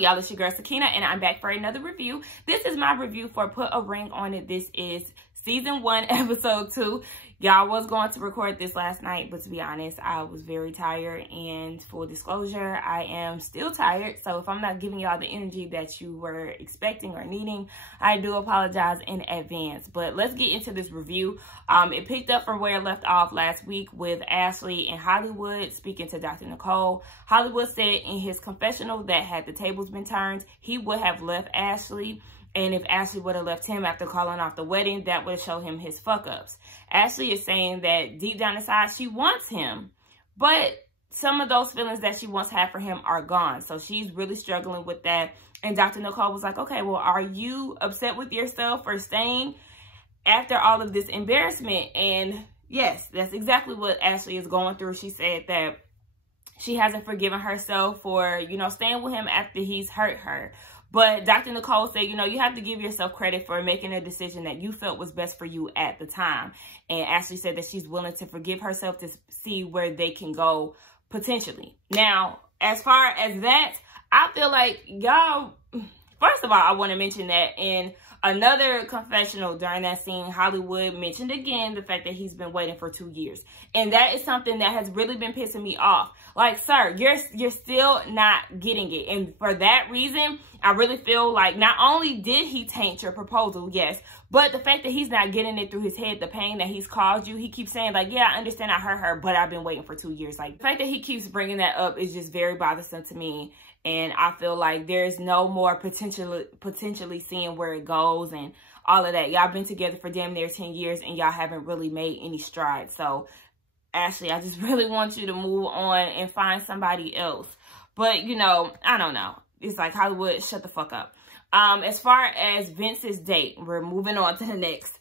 up, y'all? It's your girl Sakina, and I'm back for another review. This is my review for Put a Ring on It. This is season 1, episode 2. Y'all, was going to record this last night, but to be honest, I was very tired, and full disclosure, I am still tired. So if I'm not giving y'all the energy that you were expecting or needing, I do apologize in advance. But let's get into this review. It picked up from where it left off last week with Ashley and Hollywood speaking to Dr. Nicole. Hollywood said in his confessional that had the tables been turned, he would have left Ashley. And if Ashley would have left him after calling off the wedding, that would show him his fuck-ups. Ashley is saying that deep down inside, she wants him. But some of those feelings that she once had for him are gone. So she's really struggling with that. And Dr. Nicole was like, okay, well, are you upset with yourself for staying after all of this embarrassment? And yes, that's exactly what Ashley is going through. She said that she hasn't forgiven herself for, staying with him after he's hurt her. But Dr. Nicole said, you have to give yourself credit for making a decision that you felt was best for you at the time. And Ashley said that she's willing to forgive herself to see where they can go potentially. Now, as far as that, I feel like y'all, first of all, I want to mention that in another confessional during that scene, Hollywood mentioned again the fact that he's been waiting for 2 years. And that is something that has really been pissing me off. Like, sir, you're still not getting it. And for that reason, I really feel like not only did he taint your proposal, yes, but the fact that he's not getting it through his head, the pain that he's caused you, he keeps saying like, yeah, I understand I hurt her, but I've been waiting for 2 years. Like, the fact that he keeps bringing that up is just very bothersome to me. And I feel like there's no more potentially seeing where it goes and all of that. Y'all been together for damn near 10 years and y'all haven't really made any strides. So, Ashley, I just really want you to move on and find somebody else. But, I don't know. It's like, Hollywood, shut the fuck up. As far as Vince's date, we're moving on to the next.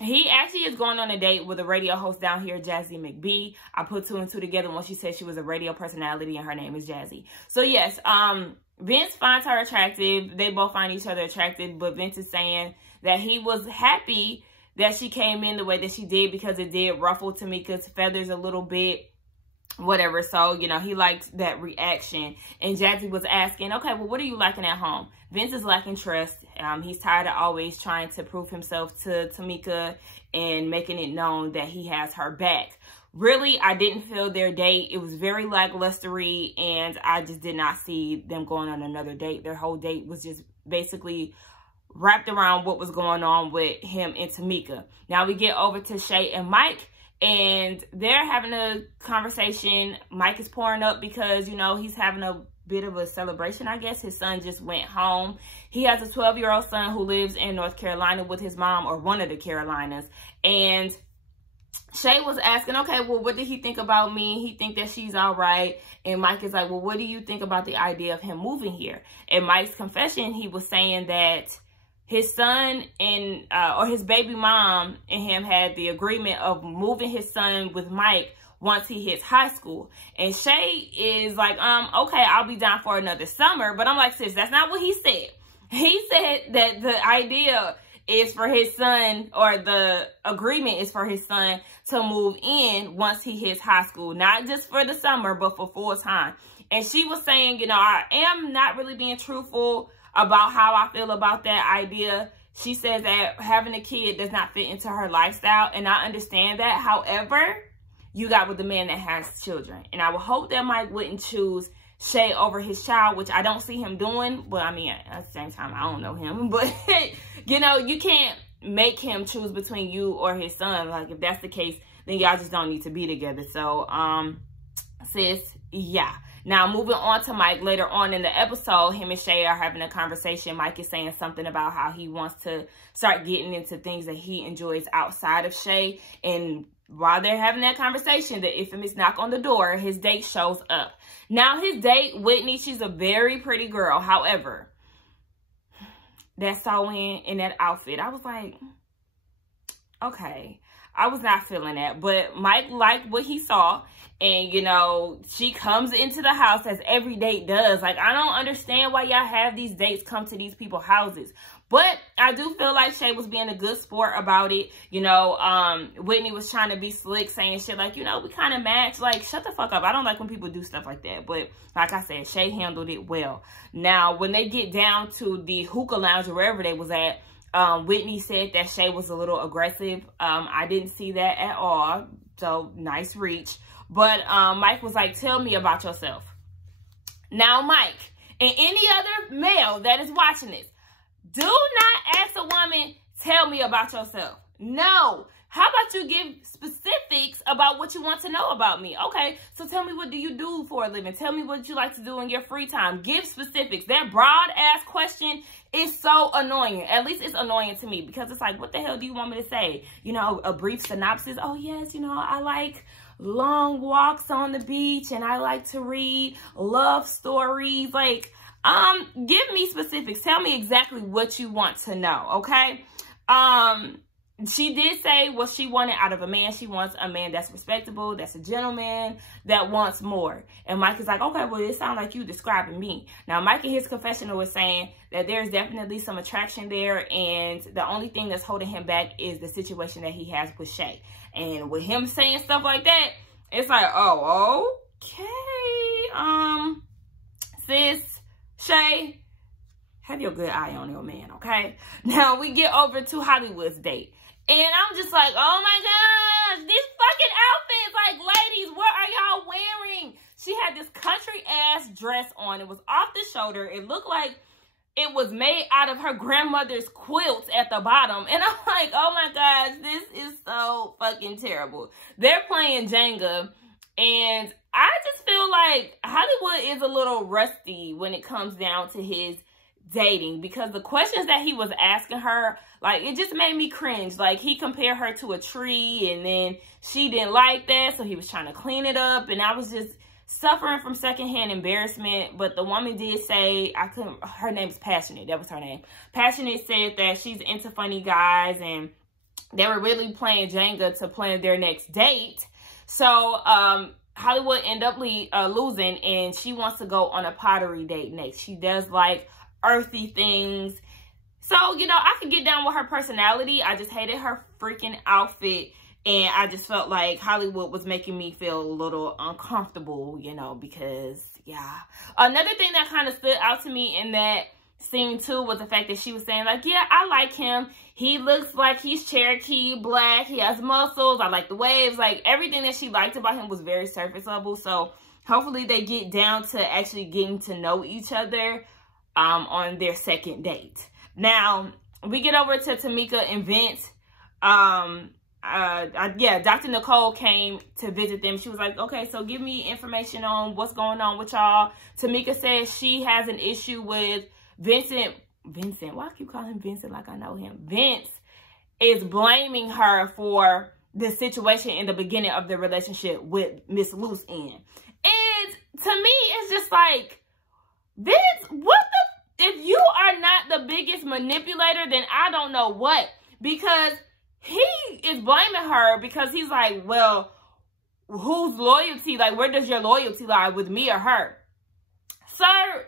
He actually is going on a date with a radio host down here, Jazzy McBee. I put 2 and 2 together when she said she was a radio personality and her name is Jazzy. So yes, Vince finds her attractive. They both find each other attractive, but Vince is saying that he was happy that she came in the way that she did because it did ruffle Tamika's feathers a little bit. Whatever. So, he liked that reaction. And Jazzy was asking, okay, well, what are you liking at home? Vince is lacking trust. He's tired of always trying to prove himself to Tamika and making it known that he has her back. Really, I didn't feel their date. It was very lackluster-y, and I just did not see them going on another date. Their whole date was just basically wrapped around what was going on with him and Tamika. Now we get over to Shay and Mike. And they're having a conversation. Mike is pouring up because, he's having a bit of a celebration, I guess. His son just went home. He has a 12-year-old son who lives in North Carolina with his mom, or one of the Carolinas. And Shay was asking, okay, well, what did he think about me? He think that she's all right. And Mike is like, well, what do you think about the idea of him moving here? In Mike's confession, he was saying that his son and or his baby mom and him had the agreement of moving his son with Mike once he hits high school. And Shay is like, okay, I'll be down for another summer. But I'm like, sis, that's not what he said. He said that the idea is for his son, or the agreement is for his son to move in once he hits high school. Not just for the summer, but for full time. And she was saying, I am not really being truthful about how I feel about that idea. She says that having a kid does not fit into her lifestyle, and I understand that. However, you got with the man that has children, and I would hope that Mike wouldn't choose Shay over his child, which I don't see him doing. But I mean, at the same time, I don't know him. But, you can't make him choose between you or his son. Like, if that's the case, then y'all just don't need to be together. So, sis, yeah. Now, moving on to Mike, later on in the episode, him and Shay are having a conversation. Mike is saying something about how he wants to start getting into things that he enjoys outside of Shay. And while they're having that conversation, the infamous knock on the door, his date shows up. Now, his date, Whitney, she's a very pretty girl. However, that sewing in that outfit, I was like, okay. I was not feeling that. But Mike liked what he saw. And, you know, she comes into the house as every date does. Like, I don't understand why y'all have these dates come to these people's houses. But I do feel like Shay was being a good sport about it. You know, Whitney was trying to be slick, saying shit like, you know, we kind of match. Like, shut the fuck up. I don't like when people do stuff like that. But like I said, Shay handled it well. Now, when they get down to the hookah lounge or wherever they was at, Whitney said that Shay was a little aggressive. I didn't see that at all. So, nice reach. But Mike was like, tell me about yourself. Now, Mike, and any other male that is watching this, do not ask a woman, tell me about yourself. No. How about you give specifics about what you want to know about me? Okay, so tell me, what do you do for a living? Tell me what you like to do in your free time. Give specifics. That broad-ass question is so annoying. At least it's annoying to me, because it's like, what the hell do you want me to say? You know, a brief synopsis. Oh, yes, you know, I like long walks on the beach, and I like to read love stories. Like, give me specifics. Tell me exactly what you want to know, okay? She did say what she wanted out of a man. She wants a man that's respectable, that's a gentleman, that wants more. And Mike is like, okay, well, it sounds like you describing me. Now, Mike in his confessional was saying that there's definitely some attraction there, and the only thing that's holding him back is the situation that he has with Shay. And with him saying stuff like that, it's like, oh, okay, sis, Shay, have your good eye on your man, okay? Now, we get over to Hollywood's date. And I'm just like, oh my gosh, these fucking outfits. Like, ladies, what are y'all wearing? She had this country-ass dress on. It was off the shoulder. It looked like it was made out of her grandmother's quilts at the bottom. And I'm like, oh my gosh, this is so fucking terrible. They're playing Jenga. And I just feel like Hollywood is a little rusty when it comes down to his dating, because the questions that he was asking her, like, it just made me cringe. Like, he compared her to a tree, and then she didn't like that, so he was trying to clean it up, and I was just suffering from secondhand embarrassment. But the woman did say, her name's Passionate, that was her name. Passionate said that she's into funny guys, and they were really playing Jenga to plan their next date. So Hollywood ended up losing, and she wants to go on a pottery date next. She does like earthy things. So, you know, I could get down with her personality. I just hated her freaking outfit. And I just felt like Hollywood was making me feel a little uncomfortable, you know, because, yeah. Another thing that kind of stood out to me in that scene, too, was the fact that she was saying, like, yeah, I like him. He looks like he's Cherokee, black. He has muscles. I like the waves. Like, everything that she liked about him was very surface level. So, hopefully they get down to actually getting to know each other on their second date. Now, we get over to Tamika and Vince. Yeah, Dr. Nicole came to visit them. She was like, okay, so give me information on what's going on with y'all. Tamika says she has an issue with Vincent. Why I keep calling him Vincent like I know him? Vince is blaming her for the situation in the beginning of the relationship with Miss Loose End. And to me, it's just like, Vince, what the, if you are not the biggest manipulator, then I don't know what. Because he is blaming her because he's like, well, whose loyalty, like, where does your loyalty lie, with me or her? Sir,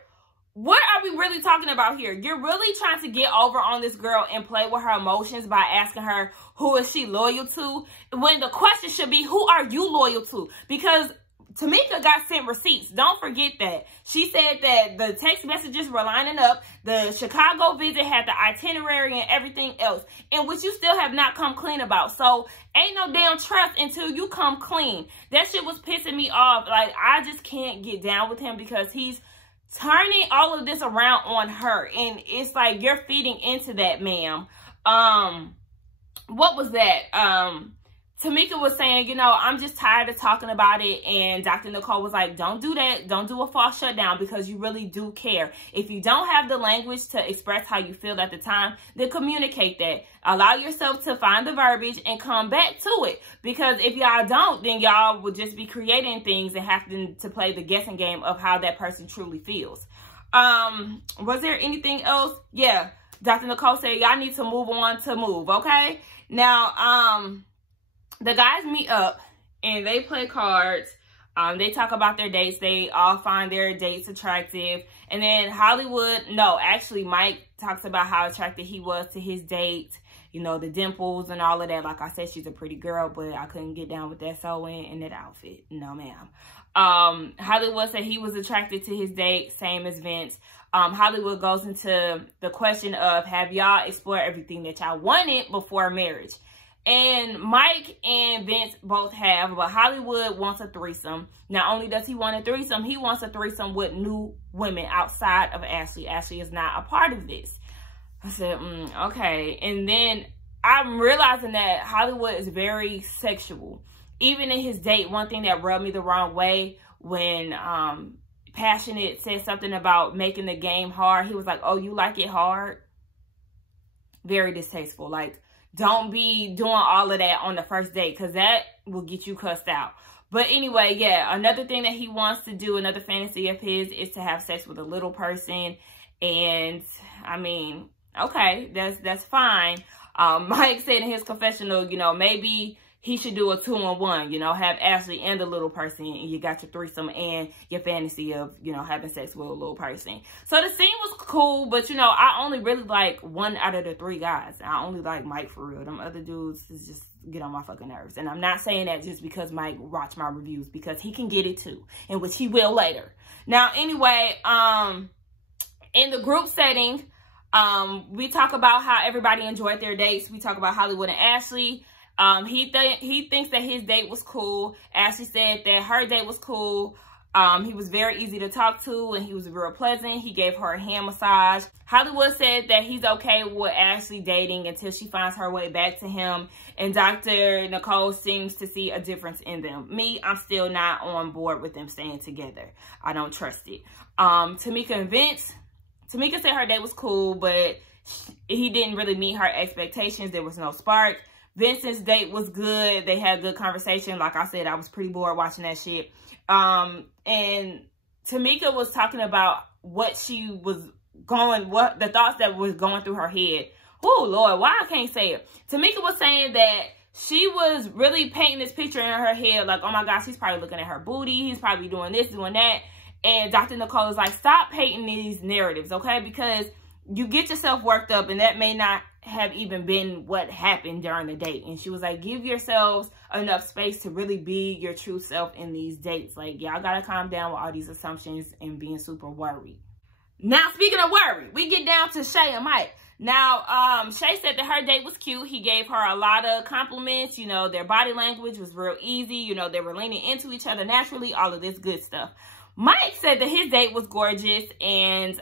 what are we really talking about here? You're really trying to get over on this girl and play with her emotions by asking her, who is she loyal to? When the question should be, who are you loyal to? Because Tamika got sent receipts. Don't forget that. She said that the text messages were lining up. The Chicago visit had the itinerary and everything else, in which you still have not come clean about. So ain't no damn trust until you come clean. That shit was pissing me off. Like, I just can't get down with him because he's turning all of this around on her. And it's like, you're feeding into that, ma'am. What was that? Tamika was saying, you know, I'm just tired of talking about it. And Dr. Nicole was like, don't do that. Don't do a false shutdown, because you really do care. If you don't have the language to express how you feel at the time, then communicate that. Allow yourself to find the verbiage and come back to it. Because if y'all don't, then y'all will just be creating things and having to play the guessing game of how that person truly feels. Was there anything else? Yeah. Dr. Nicole said, y'all need to move on to move, okay? Now, the guys meet up and they play cards. They talk about their dates. They all find their dates attractive. And then Mike talks about how attracted he was to his date. You know, the dimples and all of that. Like I said, she's a pretty girl, but I couldn't get down with that sewing and that outfit. No, ma'am. Hollywood said he was attracted to his date, same as Vince. Hollywood goes into the question of, have y'all explored everything that y'all wanted before marriage? And Mike and Vince both have, but Hollywood wants a threesome. Not only does he want a threesome, he wants a threesome with new women outside of Ashley. Ashley is not a part of this. I said, okay. And then I'm realizing that Hollywood is very sexual. Even in his date, one thing that rubbed me the wrong way when Passionate said something about making the game hard. He was like, oh, you like it hard? Very distasteful. Like, don't be doing all of that on the first date, because that will get you cussed out. But anyway, yeah, another thing that he wants to do, another fantasy of his, is to have sex with a little person. And I mean, okay, that's fine. Mike said in his confessional, you know, maybe he should do a 2-in-1, you know, have Ashley and the little person, and you got your threesome and your fantasy of, you know, having sex with a little person. So the scene was cool, but, you know, I only really like 1 out of the 3 guys. I only like Mike for real. Them other dudes is just get on my fucking nerves. And I'm not saying that just because Mike watched my reviews, because he can get it too, and which he will later. Now, anyway, in the group setting, we talk about how everybody enjoyed their dates. We talk about Hollywood and Ashley. He thinks that his date was cool. Ashley said that her date was cool. He was very easy to talk to, and he was real pleasant. He gave her a hand massage. Hollywood said that he's okay with Ashley dating until she finds her way back to him. And Dr. Nicole seems to see a difference in them. Me, I'm still not on board with them staying together. I don't trust it. Tamika and Vince. Tamika said her date was cool, but he didn't really meet her expectations. There was no spark. Vincent's date was good. They had a good conversation. Like I said, I was pretty bored watching that shit. And Tamika was talking about what she was the thoughts that was going through her head. Oh, Lord, why I can't say it? Tamika was saying that she was really painting this picture in her head. Like, oh my gosh, he's probably looking at her booty. He's probably doing this, doing that. And Dr. Nicole is like, stop painting these narratives, okay? Because you get yourself worked up, and that may not have even been what happened during the date. And she was like, give yourselves enough space to really be your true self in these dates. Like, y'all gotta calm down with all these assumptions and being super worried. Now, speaking of worry, we get down to Shay and Mike. Now, Shay said that her date was cute. He gave her a lot of compliments. You know, their body language was real easy. You know, they were leaning into each other naturally, all of this good stuff. Mike said that his date was gorgeous, and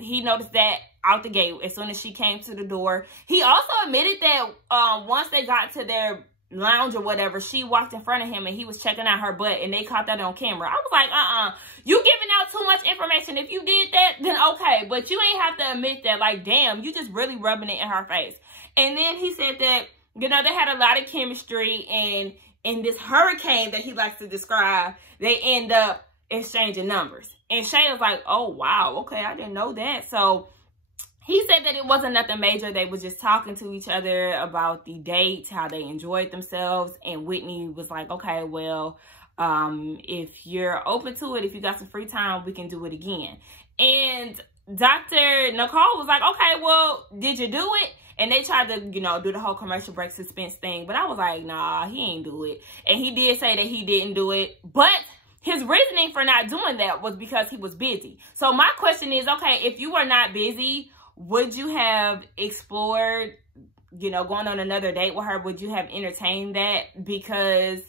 he noticed that out the gate as soon as she came to the door. He also admitted that once they got to their lounge or whatever, she walked in front of him and he was checking out her butt, and they caught that on camera. I was like, you giving out too much information. If you did that, then okay, but you ain't have to admit that. Like, damn, you just really rubbing it in her face. And then he said that, you know, they had a lot of chemistry, and in this hurricane that he likes to describe, they end up exchanging numbers. And Shay was like, oh wow, okay, I didn't know that. So he said that it wasn't nothing major. They were just talking to each other about the date, how they enjoyed themselves. And Whitney was like, okay, well, if you're open to it, if you got some free time, we can do it again. And Dr. Nicole was like, okay, well, did you do it? And they tried to, you know, do the whole commercial break suspense thing. But I was like, nah, he ain't do it. And he did say that he didn't do it. But his reasoning for not doing that was because he was busy. So my question is, okay, if you were not busy, would you have explored, you know, going on another date with her? Would you have entertained that? Because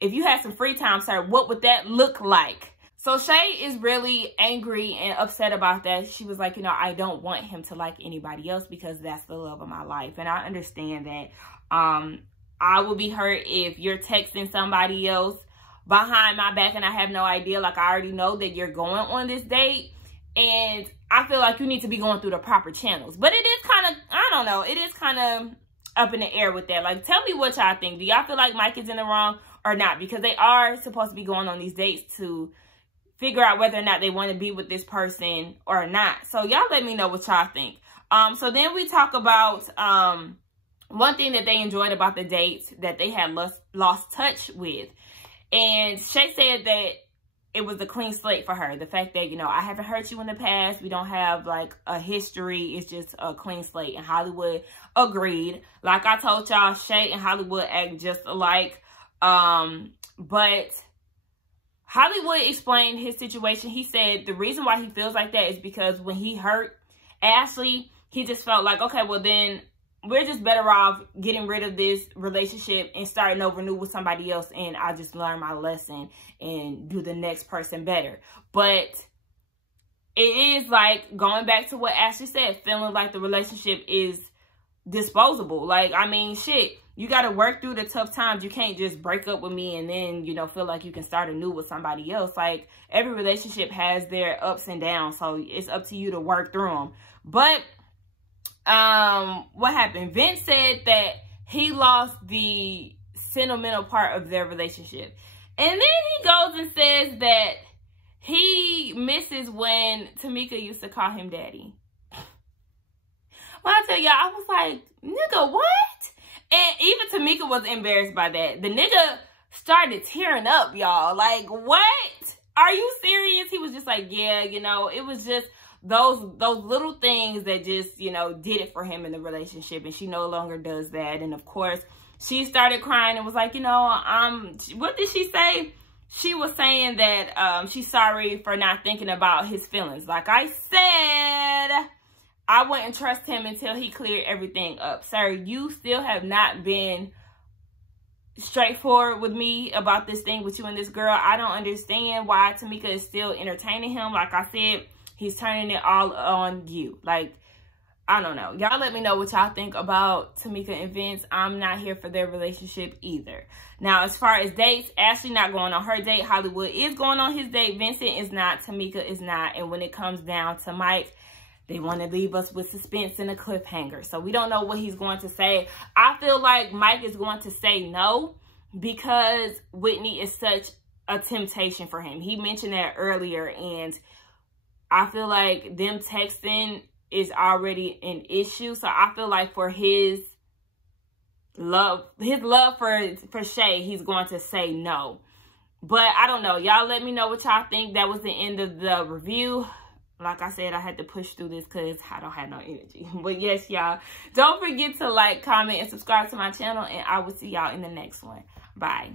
if you had some free time, sir, what would that look like? So Shay is really angry and upset about that. She was like, you know, I don't want him to like anybody else because that's the love of my life. And I understand that. I would be hurt if you're texting somebody else behind my back and I have no idea. Like, I already know that you're going on this date, and I feel like you need to be going through the proper channels. But it is kind of, I don't know, it is kind of up in the air with that. Like, tell me what y'all think. Do y'all feel like Mike is in the wrong or not? Because they are supposed to be going on these dates to figure out whether or not they want to be with this person or not. So y'all let me know what y'all think. So then we talk about one thing that they enjoyed about the dates that they had lost touch with. And Shay said that it was a clean slate for her. The fact that, you know, I haven't hurt you in the past. We don't have like a history. It's just a clean slate. And Hollywood agreed. Like I told y'all, Shay and Hollywood act just alike. But Hollywood explained his situation. He said the reason why he feels like that is because when he hurt Ashley, he just felt like, okay, well then we're just better off getting rid of this relationship and starting over new with somebody else. And I just learn my lesson and do the next person better. But it is like going back to what Ashley said, feeling like the relationship is disposable. Like, I mean, shit, you got to work through the tough times. You can't just break up with me and then, you know, feel like you can start anew with somebody else. Like, every relationship has their ups and downs. So it's up to you to work through them. But what happened? Vince said that he lost the sentimental part of their relationship. And then he goes and says that he misses when Tamika used to call him daddy. When I tell y'all, I was like, nigga, what? And even Tamika was embarrassed by that. The nigga started tearing up, y'all. Like, what? Are you serious? He was just like, yeah, you know, it was just those little things that just, you know, did it for him in the relationship. And she no longer does that. And of course, she started crying and was like, you know, what did she say? She was saying that she's sorry for not thinking about his feelings. Like I said, I wouldn't trust him until he cleared everything up. Sir, you still have not been straightforward with me about this thing with you and this girl. I don't understand why Tamika is still entertaining him. Like I said, he's turning it all on you. Like, I don't know. Y'all let me know what y'all think about Tamika and Vince. I'm not here for their relationship either. Now, as far as dates, Ashley not going on her date. Hollywood is going on his date. Vincent is not. Tamika is not. And when it comes down to Mike, they want to leave us with suspense and a cliffhanger. So we don't know what he's going to say. I feel like Mike is going to say no because Whitney is such a temptation for him. He mentioned that earlier, and I feel like them texting is already an issue. So I feel like for his love for Shay, he's going to say no. But I don't know. Y'all let me know what y'all think. That was the end of the review. Like I said, I had to push through this because I don't have no energy. But yes, y'all, don't forget to like, comment, and subscribe to my channel. And I will see y'all in the next one. Bye.